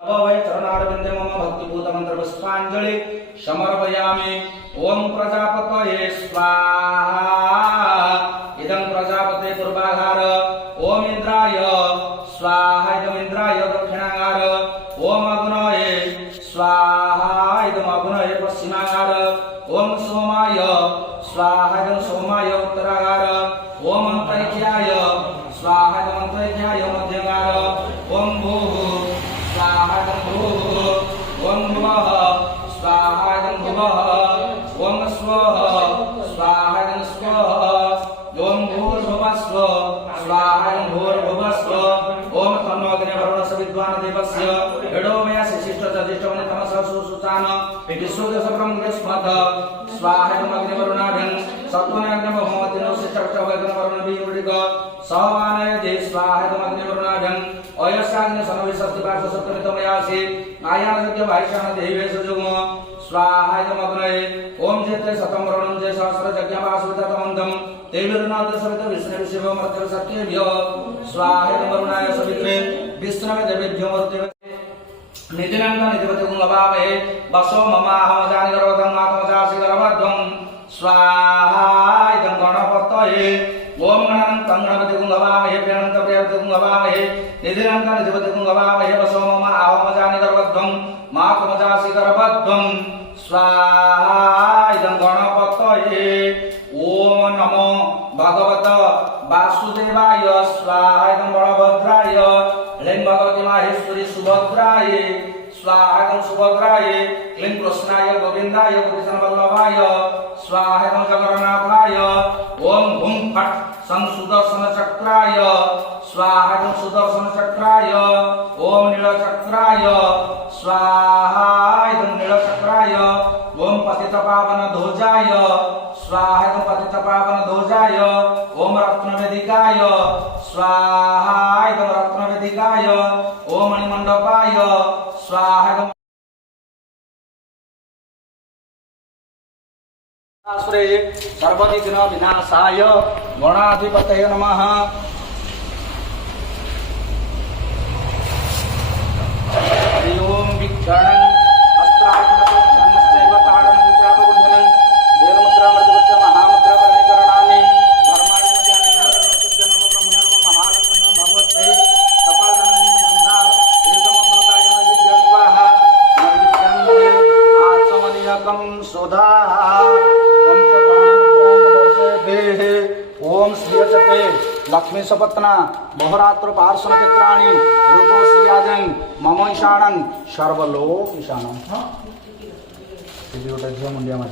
वै चरणारविन्दे मम भक्तिपूत मंत्रपुष्पाञ्जलि समर्पयामि। ओम प्रजापतये स्वाहा। इदं प्रजापते पूर्वाधार। ओम इंद्राय स्वाहा। इदं इंद्राय दक्षिणाधार। ओम अग्नये स्वाहा। इदं अग्नये पश्चिमाधार। ओम सोमाय स्वाहा। इदं सोमाय उत्तराधार। ओम अंतरिक्षाय स्वाहा। इदं अंतरिक्षाय मध्यगार। ओम भूः स्वाहा। इदं भूः। ओम भुवः स्वाहा। इदं भुवः। ओम स्वः स्वाहा। इदं स्वः। ओम भूर्भुवस्व स्वाहा। इदं भूर्भुवस्व। ओम तन्नो अग्निर्वरुणस्य विद्वान् देवस्य एडो मया शिष्टोजदिष्टवने तमसः सुसुतान विश्वदशब्रह्मस्मत् स्वाहा। इदं अग्निर्वरुणाभ्यं सत्वने अग्निर्भवमतिनो शिष्टवैगणवरुणभिरुडिक सहमानय दे स्वाहा। इदं अग्निर्वरुणाभ्यं अयस्याग्नि सनविशक्तिपार्श्व सप्तमितमयासि आयानसत्य भाइशान देवे सुजुम स्वाहा। इदं अग्नये ओम जेते शतं वरुणं जे सहस्र यज्ञपाशुतमन्दं देवीर्नाथ सवित विष्णु शिवमर्त्य सत्येभ्यो स्वाहा। इदं वरुणाय सवित्रे विष्णवे देवेभ्यो मर्त्य निधिनंदन निधिपति गुंगवामहे वसो ममाहमजानि गर्वतं आत्मजासि गर्वध्वं स्वाहा। इदं गणपतये ओम गणानं गणपति गुंगवामहे प्रणंत प्रियपति गुंगवामहे निधिनंदन निधिपति गुंगवामहे वसो ममाहमजानि गर्वध्वं मात्मजासि गर्वध्वं स्वाहा। इदं गणपतये ओम नमो भगवत वासुदेवाय स्वाहा। इदं बलभद्राय क्लीं भगवती माहेश्वरी सुभद्राय स्वाहा। इदं सुभद्राय क्लीं कृष्णाय गोविंदाय गोपीशनवल्लभाय स्वाहा। इदं जगन्नाथाय ओम हुं फट् सं सुदर्शन चक्राय स्वाहा। इदं सुदर्शन चक्राय ओम नीलचक्राय स्वाहा। इदं नीलचक्राय ओम पतितपावन ध्वजाय स्वाहा। इदं पतितपावन ध्वजाय ओम रत्नवेदिकाय स्वाहा। इदं रत्नवेदिकाय ओम मणिमण्डपाय स्वाहा। इदं सर्वविघ्न विनाशाय गणाधिपतये नमः। हरि ओम विघ्नं अस्त्रायुधनश्चैव ताडनं चापगुण्डनं वीरमुद्रामृतवच्च महामुद्रापरिकरणानि धर्माणि मज्जानि नमो ब्रह्मणे महालक्ष्मणे भगवते कपालजनने वृन्दाव एकममृताय नैवेद्य स्वाहा। नैवेद्यं आचमनीयकं सुधाः ओम श्रीयचते लक्ष्मी सपत्ना बहुरात्र पार्श्व चित्राणि रूपश्रीयाजं मम ईशानं सर्वलोक ईशानं गोटे झील मुंडिया मार